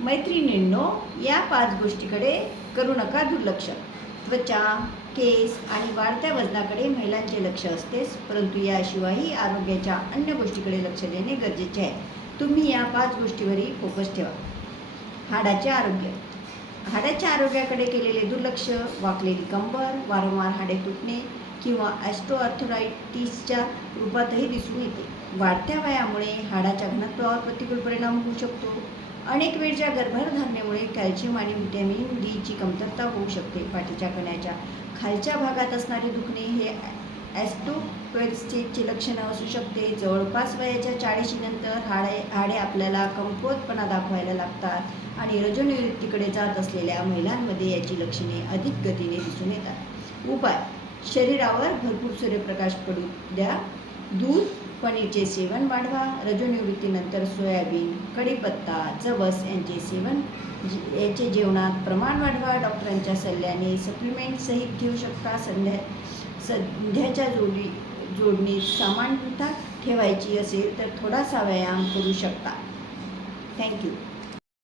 मैत्रिणींनो, या 5 गोष्टीकडे करू नका दुर्लक्ष. त्वचा, केस आणि वाढत्या वजनाकडे महिलांचे लक्ष असतेच, परंतु याशिवायही आरोग्याच्या अन्य गोष्टीकडे लक्ष देणे गरजेचे आहे. तुम्ही या 5 गोष्टीवरही फोकस ठेवा. हाडाचे आरोग्य. हाडाच्या आरोग्याकडे केलेले दुर्लक्ष वाकलेली कंबर, वारंवार हाडे तुटणे किंवा ऑस्टिओआर्थरायटिसच्या रूपातही दिसून येते. वाढत्या वयामुळे हाडाच्या घनत्वावर प्रतिकूल परिणाम होऊ शकतो. अनेक वेळच्या गर्भधारणेमुळे कॅल्शियम आणि व्हिटॅमिन डीची कमतरता होऊ शकते. पाठीच्या कण्याच्या खालच्या भागात असणारे दुखणे हे ऑस्टिओपेरोसिसची लक्षणं असू शकते. जवळपास वयाच्या 40 नंतर हाडे आपल्याला कमकुवतपणा दाखवायला लागतात आणि रजोनिवृत्तीकडे जात असलेल्या महिलांमध्ये याची लक्षणे अधिक गतीने दिसून येतात. उपाय: शरीरावर भरपूर सूर्यप्रकाश पडू द्या. दूध, पनीरचे सेवन वाढवा. रजोनिवृत्तीनंतर सोयाबीन, कढीपत्ता, जवस याचे जेवणात प्रमाण वाढवा. डॉक्टरांच्या सल्ल्याने सप्लिमेंट सहित घेऊ शकता. सध्याच्या जोडणीत सामान्यता ठेवायची असेल तर थोडासा व्यायाम करू शकता. थँक्यू.